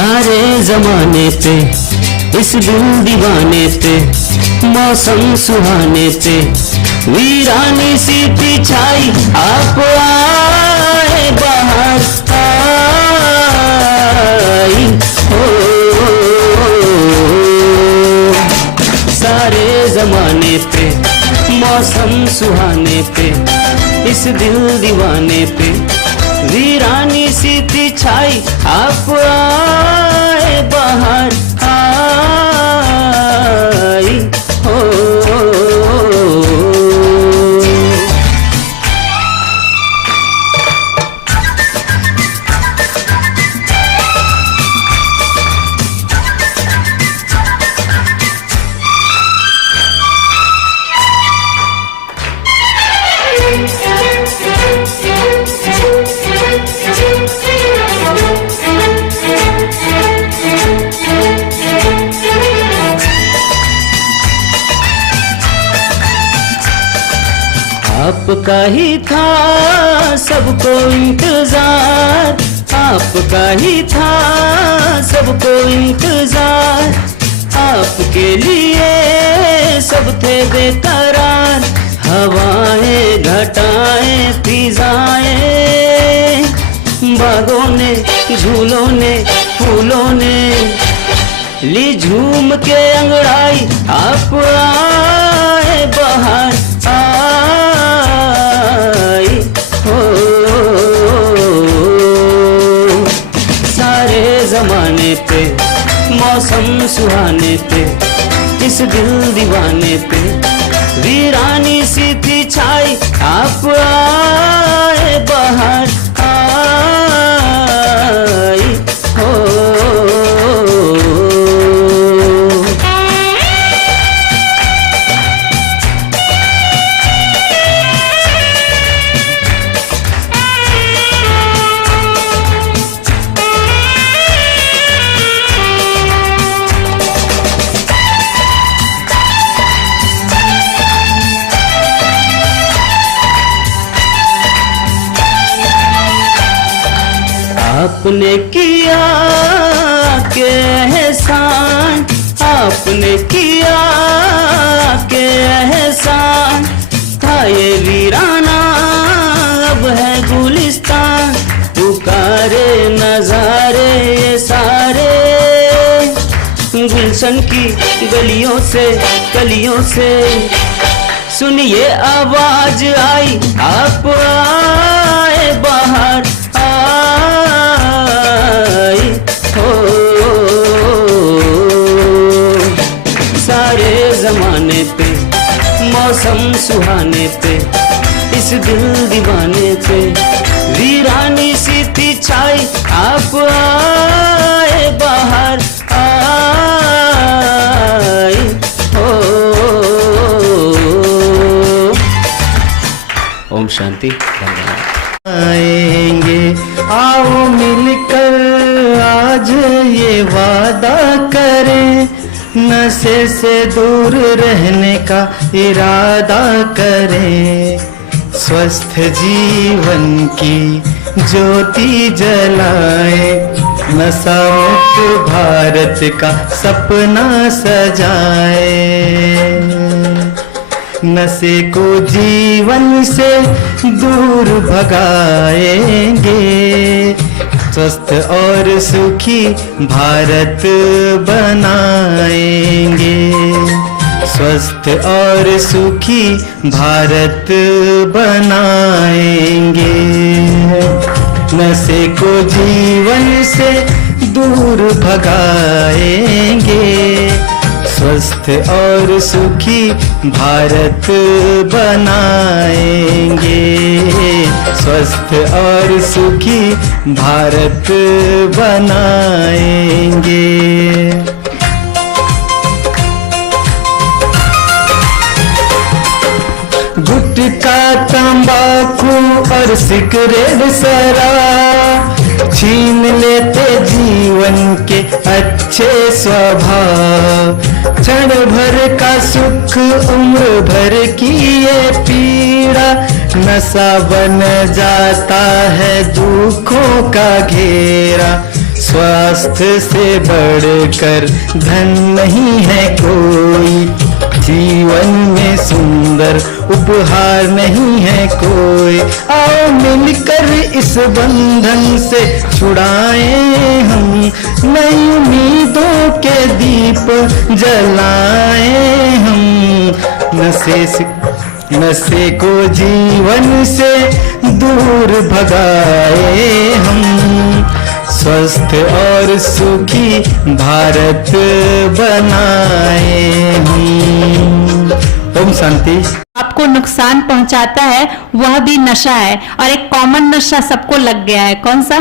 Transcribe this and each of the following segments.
सारे जमाने पे, इस दिल दीवाने पे, मौसम सुहाने पे, वीरानी सी थी छाई, आप आए बाहर आई हो। सारे जमाने पे, मौसम सुहाने पे, इस दिल दीवाने पे, वीरानी सी थी छाई, आप आए बाहर आई हो। आपका ही था सबको इंतजार, आपका ही था सबको इंतजार, आपके लिए सब थे बेकरार, हवाएं घटाएं फिजाएं, बागों ने झूलों ने फूलों ने ली झूम के अंगड़ाई, आप आए बाहर आई हो। सारे जमाने पे, मौसम सुहाने पे, इस दिल दीवाने पे, वीरानी सी थी छाई, आप आए बाहर आई हो। आपने किया के एहसान, आपने किया के एहसान, था ये वीराना अब है गुलिस्तान, पुकारे नजारे ये सारे, गुलशन की गलियों से कलियों से, सुनिए आवाज आई, आप आए बाहर आई हो। सारे जमाने पे, मौसम सुहाने पे, इस दिल दीवाने पे, वीरानी सी थी छाई, आप आए बाहर आई हो। ओम शांति। आएंगे आओ मिलकर आज ये वादा करें, नशे से दूर रहने का इरादा करें, स्वस्थ जीवन की ज्योति जलाएं, नशा मुक्त भारत का सपना सजाएं, नशे को जीवन से दूर भगाएंगे, स्वस्थ और सुखी भारत बनाएंगे, स्वस्थ और सुखी भारत बनाएंगे, नशे को जीवन से दूर भगाएंगे, स्वस्थ और सुखी भारत बनाएंगे, स्वस्थ और सुखी भारत बनाएंगे। गुटखा तंबाकू और सिगरेट शराब छीन लेते जीवन के अच्छे स्वभाव, क्षण भर का सुख उम्र भर की ये पीड़ा, नशा बन जाता है दुखों का घेरा, स्वास्थ्य से बढ़कर धन नहीं है कोई, जीवन में सुंदर उपहार नहीं है कोई। आओ मिलकर इस बंधन से छुड़ाएं हम, नई उम्मीदों के दीप जलाएं हम। नशे को जीवन से दूर भगाए हम, स्वस्थ और सुखी भारत बनाए हम। ओम शांति। आपको नुकसान पहुंचाता है वह भी नशा है, और एक कॉमन नशा सबको लग गया है। कौन सा?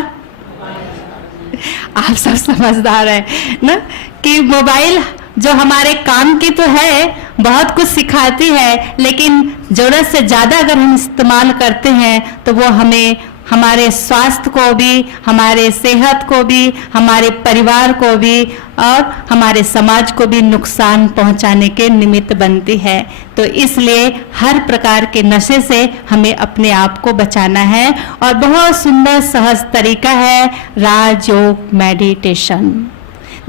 आप सब समझदार है ना कि मोबाइल जो हमारे काम की तो है, बहुत कुछ सिखाती है, लेकिन जरूरत से ज़्यादा अगर हम इस्तेमाल करते हैं तो वो हमें, हमारे स्वास्थ्य को भी, हमारे सेहत को भी, हमारे परिवार को भी और हमारे समाज को भी नुकसान पहुंचाने के निमित्त बनती है। तो इसलिए हर प्रकार के नशे से हमें अपने आप को बचाना है। और बहुत सुंदर सहज तरीका है राजयोग मेडिटेशन।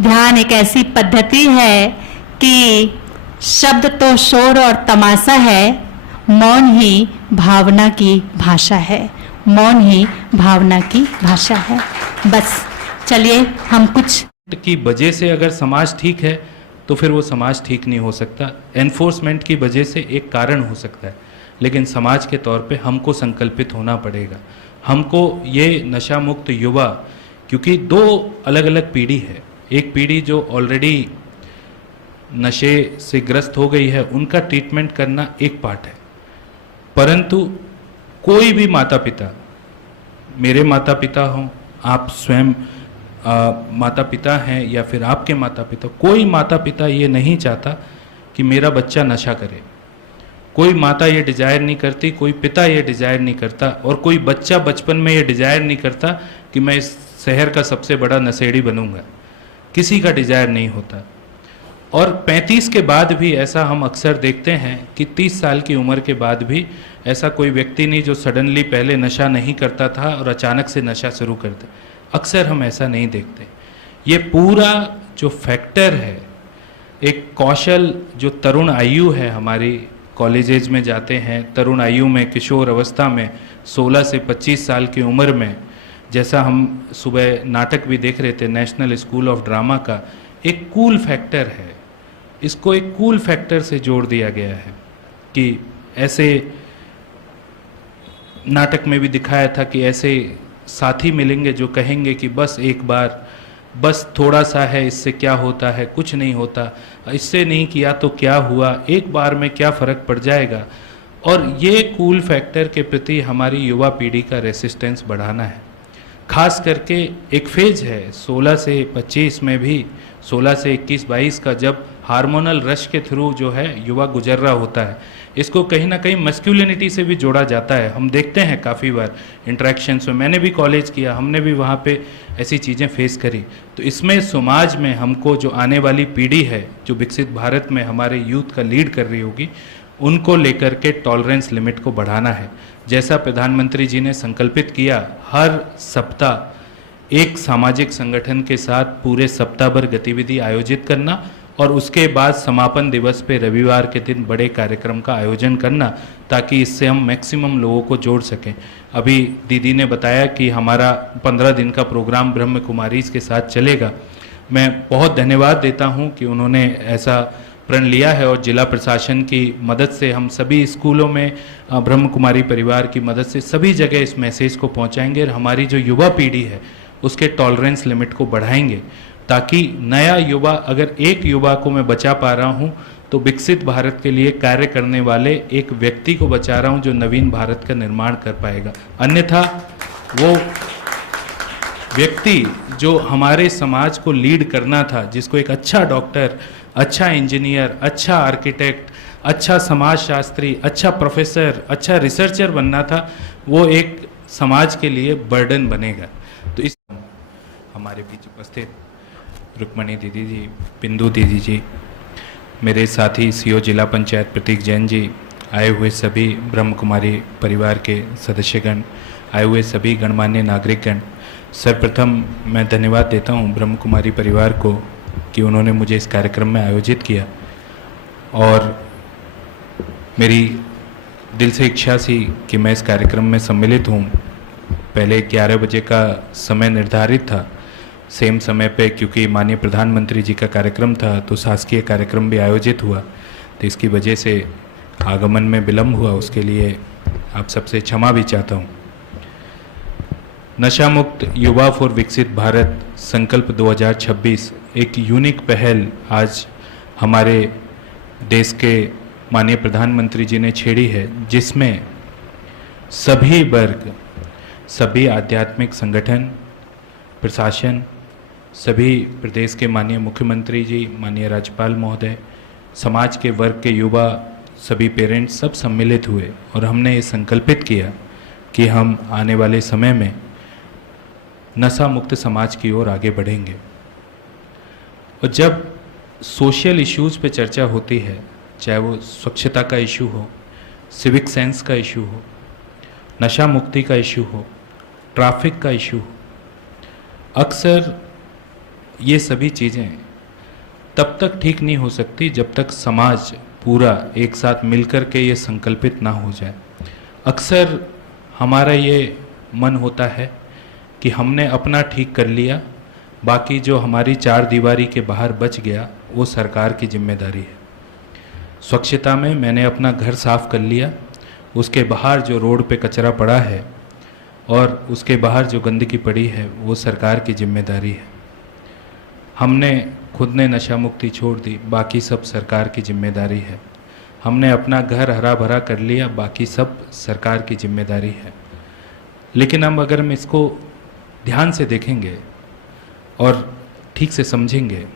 ध्यान एक ऐसी पद्धति है कि शब्द तो शोर और तमाशा है, मौन ही भावना की भाषा है। मौन ही भावना की भाषा है। बस चलिए हम कुछ की वजह से अगर समाज ठीक है तो फिर वो समाज ठीक नहीं हो सकता। एनफोर्समेंट की वजह से एक कारण हो सकता है, लेकिन समाज के तौर पे हमको संकल्पित होना पड़ेगा। हमको ये नशा मुक्त युवा, क्योंकि दो अलग अलग पीढ़ी है। एक पीढ़ी जो ऑलरेडी नशे से ग्रस्त हो गई है, उनका ट्रीटमेंट करना एक पार्ट है, परंतु कोई भी माता पिता, मेरे माता पिता हों, आप स्वयं माता पिता हैं या फिर आपके माता पिता, कोई माता पिता ये नहीं चाहता कि मेरा बच्चा नशा करे। कोई माता ये डिज़ायर नहीं करती, कोई पिता ये डिज़ायर नहीं करता, और कोई बच्चा बचपन में ये डिज़ायर नहीं करता कि मैं इस शहर का सबसे बड़ा नशेड़ी बनूंगा। किसी का डिज़ायर नहीं होता। और 35 के बाद भी ऐसा हम अक्सर देखते हैं कि 30 साल की उम्र के बाद भी ऐसा कोई व्यक्ति नहीं जो सडनली पहले नशा नहीं करता था और अचानक से नशा शुरू कर दे। अक्सर हम ऐसा नहीं देखते। ये पूरा जो फैक्टर है, एक कौशल जो तरुण आयु है, हमारी कॉलेजेज में जाते हैं तरुण आयु में, किशोर अवस्था में, 16 से 25 साल की उम्र में, जैसा हम सुबह नाटक भी देख रहे थे नेशनल स्कूल ऑफ ड्रामा का, एक कूल फैक्टर है। इसको एक कूल फैक्टर से जोड़ दिया गया है कि ऐसे नाटक में भी दिखाया था कि ऐसे साथी मिलेंगे जो कहेंगे कि बस एक बार, बस थोड़ा सा है, इससे क्या होता है, कुछ नहीं होता, इससे नहीं किया तो क्या हुआ, एक बार में क्या फ़र्क पड़ जाएगा। और ये कूल फैक्टर के प्रति हमारी युवा पीढ़ी का रेसिस्टेंस बढ़ाना है। खास करके एक फेज है 16 से 25 में भी, 16 से 21-22 का, जब हार्मोनल रश के थ्रू जो है युवा गुजर रहा होता है। इसको कहीं ना कहीं मस्क्यूलिनिटी से भी जोड़ा जाता है। हम देखते हैं काफ़ी बार इंटरेक्शंस में, मैंने भी कॉलेज किया, हमने भी वहाँ पे ऐसी चीज़ें फेस करी। तो इसमें समाज में हमको जो आने वाली पीढ़ी है, जो विकसित भारत में हमारे यूथ का लीड कर रही होगी, उनको लेकर के टॉलरेंस लिमिट को बढ़ाना है। जैसा प्रधानमंत्री जी ने संकल्पित किया, हर सप्ताह एक सामाजिक संगठन के साथ पूरे सप्ताह भर गतिविधि आयोजित करना और उसके बाद समापन दिवस पे रविवार के दिन बड़े कार्यक्रम का आयोजन करना, ताकि इससे हम मैक्सिमम लोगों को जोड़ सकें। अभी दीदी ने बताया कि हमारा 15 दिन का प्रोग्राम ब्रह्म कुमारीज के साथ चलेगा। मैं बहुत धन्यवाद देता हूं कि उन्होंने ऐसा प्रण लिया है, और जिला प्रशासन की मदद से हम सभी स्कूलों में ब्रह्म कुमारी परिवार की मदद से सभी जगह इस मैसेज को पहुंचाएंगे और हमारी जो युवा पीढ़ी है उसके टॉलरेंस लिमिट को बढ़ाएंगे, ताकि नया युवा, अगर एक युवा को मैं बचा पा रहा हूं तो विकसित भारत के लिए कार्य करने वाले एक व्यक्ति को बचा रहा हूं जो नवीन भारत का निर्माण कर पाएगा। अन्यथा वो व्यक्ति जो हमारे समाज को लीड करना था, जिसको एक अच्छा डॉक्टर, अच्छा इंजीनियर, अच्छा आर्किटेक्ट, अच्छा समाजशास्त्री, अच्छा प्रोफेसर, अच्छा रिसर्चर बनना था, वो एक समाज के लिए बर्डन बनेगा। तो इस हमारे बीच उपस्थित रुक्मणी दीदी जी, बिंदु दीदी जी, मेरे साथी सीओ जिला पंचायत प्रतीक जैन जी, आए हुए सभी ब्रह्म कुमारी परिवार के सदस्यगण, आए हुए सभी गणमान्य नागरिकगण, सर्वप्रथम मैं धन्यवाद देता हूं ब्रह्म कुमारी परिवार को कि उन्होंने मुझे इस कार्यक्रम में आयोजित किया। और मेरी दिल से इच्छा थी कि मैं इस कार्यक्रम में सम्मिलित हूं। पहले 11 बजे का समय निर्धारित था, सेम समय पे, क्योंकि माननीय प्रधानमंत्री जी का कार्यक्रम था तो शासकीय कार्यक्रम भी आयोजित हुआ, तो इसकी वजह से आगमन में विलम्ब हुआ। उसके लिए आप सबसे क्षमा भी चाहता हूँ। नशा मुक्त युवा फॉर विकसित भारत संकल्प 2026 एक यूनिक पहल आज हमारे देश के माननीय प्रधानमंत्री जी ने छेड़ी है, जिसमें सभी वर्ग, सभी आध्यात्मिक संगठन, प्रशासन, सभी प्रदेश के माननीय मुख्यमंत्री जी, माननीय राज्यपाल महोदय, समाज के वर्ग के युवा, सभी पेरेंट्स सब सम्मिलित हुए और हमने ये संकल्पित किया कि हम आने वाले समय में नशा मुक्त समाज की ओर आगे बढ़ेंगे। और जब सोशल इश्यूज़ पे चर्चा होती है, चाहे वो स्वच्छता का इशू हो, सिविक सेंस का इशू हो, नशा मुक्ति का इशू हो, ट्रैफिक का इशू हो, अक्सर ये सभी चीज़ें तब तक ठीक नहीं हो सकती जब तक समाज पूरा एक साथ मिलकर के ये संकल्पित ना हो जाए। अक्सर हमारा ये मन होता है कि हमने अपना ठीक कर लिया, बाकी जो हमारी चार दीवारी के बाहर बच गया वो सरकार की जिम्मेदारी है। स्वच्छता में मैंने अपना घर साफ कर लिया, उसके बाहर जो रोड पे कचरा पड़ा है और उसके बाहर जो गंदगी पड़ी है वो सरकार की जिम्मेदारी है। हमने खुद ने नशा मुक्ति छोड़ दी, बाकी सब सरकार की जिम्मेदारी है। हमने अपना घर हरा भरा कर लिया, बाकी सब सरकार की जिम्मेदारी है। लेकिन अगर हम इसको ध्यान से देखेंगे और ठीक से समझेंगे,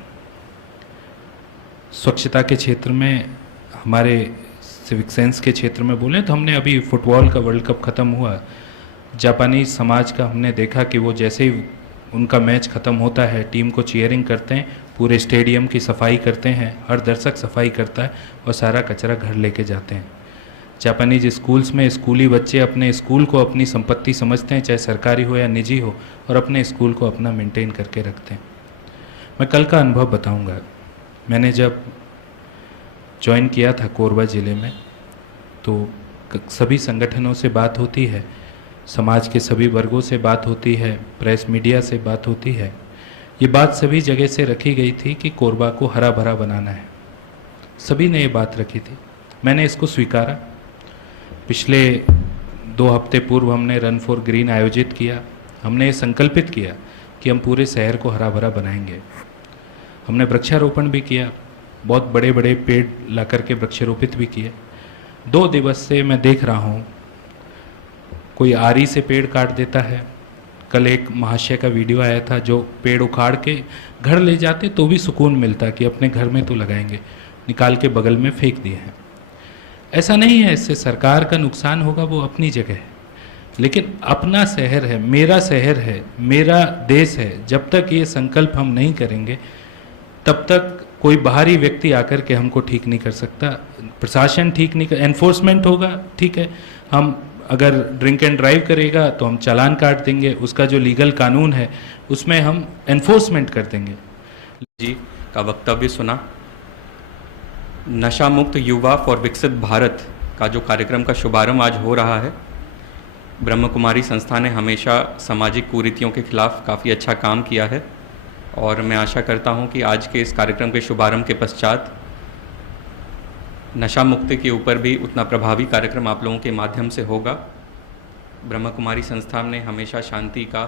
स्वच्छता के क्षेत्र में, हमारे सिविक सेंस के क्षेत्र में बोलें तो हमने अभी फुटबॉल का वर्ल्ड कप ख़त्म हुआ, जापानी समाज का हमने देखा कि वो जैसे ही उनका मैच ख़त्म होता है टीम को चीयरिंग करते हैं, पूरे स्टेडियम की सफाई करते हैं, हर दर्शक सफाई करता है और सारा कचरा घर लेके जाते हैं। जापानीज स्कूल्स में स्कूली बच्चे अपने स्कूल को अपनी संपत्ति समझते हैं, चाहे सरकारी हो या निजी हो, और अपने स्कूल को अपना मेंटेन करके रखते हैं। मैं कल का अनुभव बताऊंगा। मैंने जब ज्वाइन किया था कोरबा ज़िले में, तो सभी संगठनों से बात होती है, समाज के सभी वर्गों से बात होती है, प्रेस मीडिया से बात होती है। ये बात सभी जगह से रखी गई थी कि कोरबा को हरा भरा बनाना है। सभी ने ये बात रखी थी, मैंने इसको स्वीकारा। पिछले 2 हफ्ते पूर्व हमने रन फॉर ग्रीन आयोजित किया। हमने ये संकल्पित किया कि हम पूरे शहर को हरा भरा बनाएंगे। हमने वृक्षारोपण भी किया, बहुत बड़े बड़े पेड़ ला करके वृक्षारोपित भी किए। 2 दिवस से मैं देख रहा हूँ कोई आरी से पेड़ काट देता है। कल एक महाशय का वीडियो आया था जो पेड़ उखाड़ के घर ले जाते तो भी सुकून मिलता कि अपने घर में तो लगाएंगे, निकाल के बगल में फेंक दिए हैं। ऐसा नहीं है इससे सरकार का नुकसान होगा, वो अपनी जगह है, लेकिन अपना शहर है, मेरा शहर है, मेरा देश है। जब तक ये संकल्प हम नहीं करेंगे तब तक कोई बाहरी व्यक्ति आकर के हमको ठीक नहीं कर सकता। प्रशासन ठीक नहीं कर, एनफोर्समेंट होगा, ठीक है, हम अगर ड्रिंक एंड ड्राइव करेगा तो हम चालान काट देंगे, उसका जो लीगल कानून है उसमें हम एनफोर्समेंट कर देंगे। जी का वक्तव्य सुना। नशा मुक्त युवा फॉर विकसित भारत का जो कार्यक्रम का शुभारंभ आज हो रहा है, ब्रह्म कुमारी संस्था ने हमेशा सामाजिक कुरीतियों के खिलाफ काफ़ी अच्छा काम किया है और मैं आशा करता हूं कि आज के इस कार्यक्रम के शुभारंभ के पश्चात नशा मुक्ति के ऊपर भी उतना प्रभावी कार्यक्रम आप लोगों के माध्यम से होगा। ब्रह्म कुमारी संस्था ने हमेशा शांति का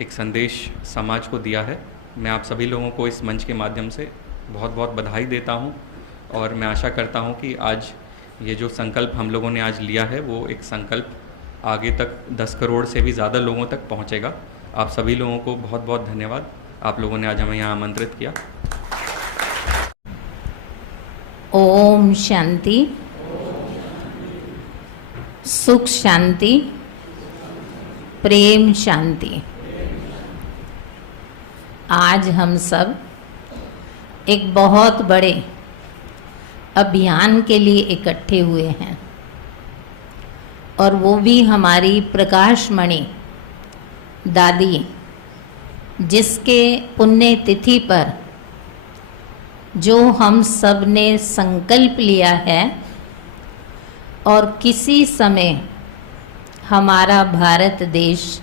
एक संदेश समाज को दिया है। मैं आप सभी लोगों को इस मंच के माध्यम से बहुत बहुत बधाई देता हूं और मैं आशा करता हूं कि आज ये जो संकल्प हम लोगों ने आज लिया है वो एक संकल्प आगे तक 10 करोड़ से भी ज़्यादा लोगों तक पहुंचेगा। आप सभी लोगों को बहुत बहुत धन्यवाद, आप लोगों ने आज हमें यहाँ आमंत्रित किया। ओम शांति, सुख शांति, प्रेम शांति। आज हम सब एक बहुत बड़े अभियान के लिए इकट्ठे हुए हैं। और वो भी हमारी प्रकाशमणि दादी, जिसके पुण्य तिथि पर जो हम सब ने संकल्प लिया है, और किसी समय हमारा भारत देश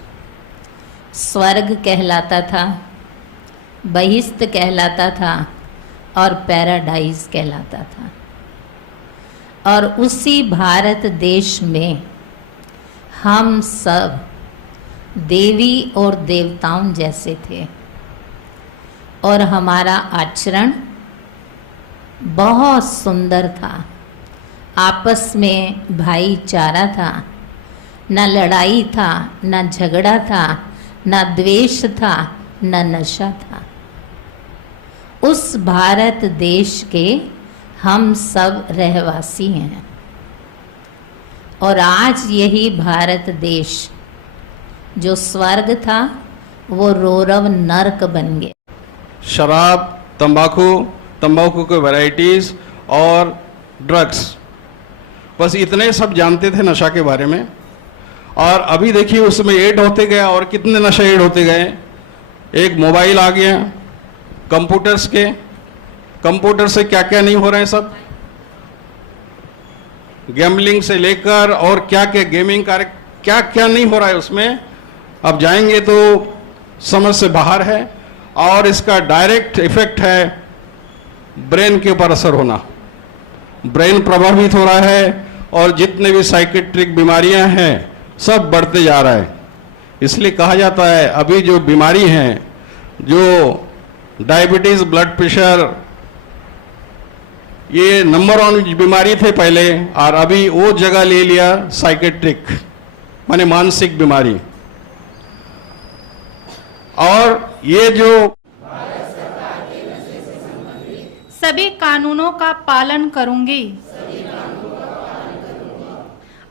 स्वर्ग कहलाता था, बहिष्त कहलाता था और पैराडाइज कहलाता था। और उसी भारत देश में हम सब देवी और देवताओं जैसे थे, और हमारा आचरण बहुत सुंदर था। आपस में भाईचारा था, न लड़ाई था, न झगड़ा था, न द्वेष था, न नशा था। उस भारत देश के हम सब रहवासी हैं, और आज यही भारत देश जो स्वर्ग था वो रोरव नरक बन गया। शराब, तंबाकू के वैरायटीज़ और ड्रग्स, बस इतने सब जानते थे नशा के बारे में। और अभी देखिए उसमें ऐड होते गया, और कितने नशे ऐड होते गए। एक मोबाइल आ गया, कंप्यूटर से क्या क्या नहीं हो रहे हैं सब, गैम्बलिंग से लेकर और क्या क्या गेमिंग कार्य क्या क्या नहीं हो रहा है उसमें। अब जाएंगे तो समझ से बाहर है, और इसका डायरेक्ट इफेक्ट है ब्रेन के ऊपर असर होना। ब्रेन प्रभावित हो रहा है, और जितने भी साइकेट्रिक बीमारियां हैं सब बढ़ते जा रहा है। इसलिए कहा जाता है अभी जो बीमारी हैं, जो डायबिटीज, ब्लड प्रेशर, ये नंबर 1 बीमारी थे पहले, और अभी वो जगह ले लिया साइकेट्रिक, माने मानसिक बीमारी। और ये जो सभी कानूनों का पालन करूंगी,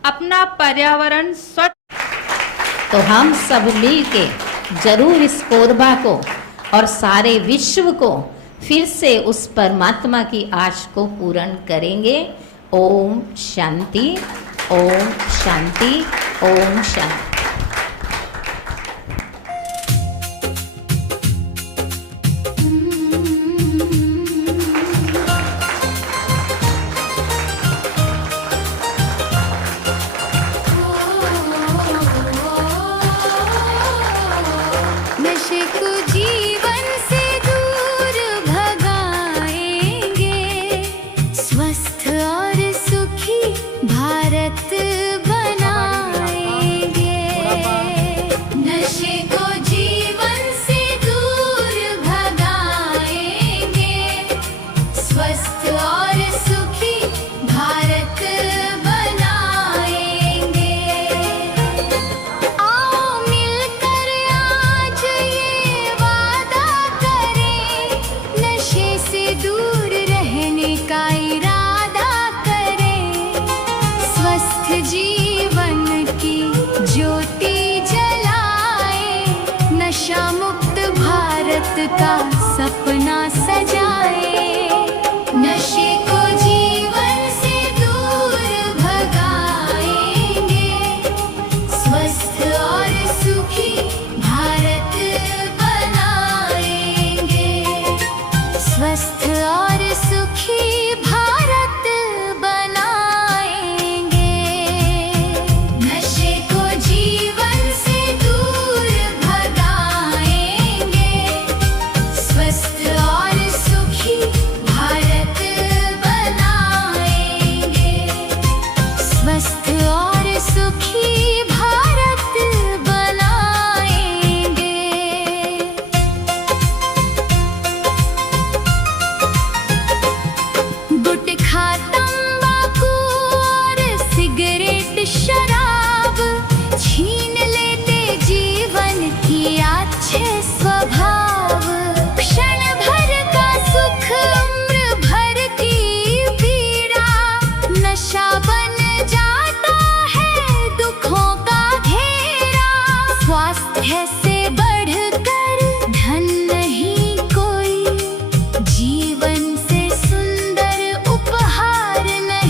अपना पर्यावरण स्वच्छ। तो हम सब मिलके जरूर इस कोरबा को और सारे विश्व को फिर से उस परमात्मा की आश को पूर्ण करेंगे। ओम शांति, ओम शांति, ओम शांति। नशे को जीवन से दूर भगाएंगे, स्वस्थ और सुखी भारत बनाएंगे। नशे को जीवन से दूर भगाएंगे, स्वस्थ और सुखी भारत बनाएंगे। आओ मिलकर आज ये वादा करें, नशे से दूर रहने का इरादा करें, स्वस्थ जी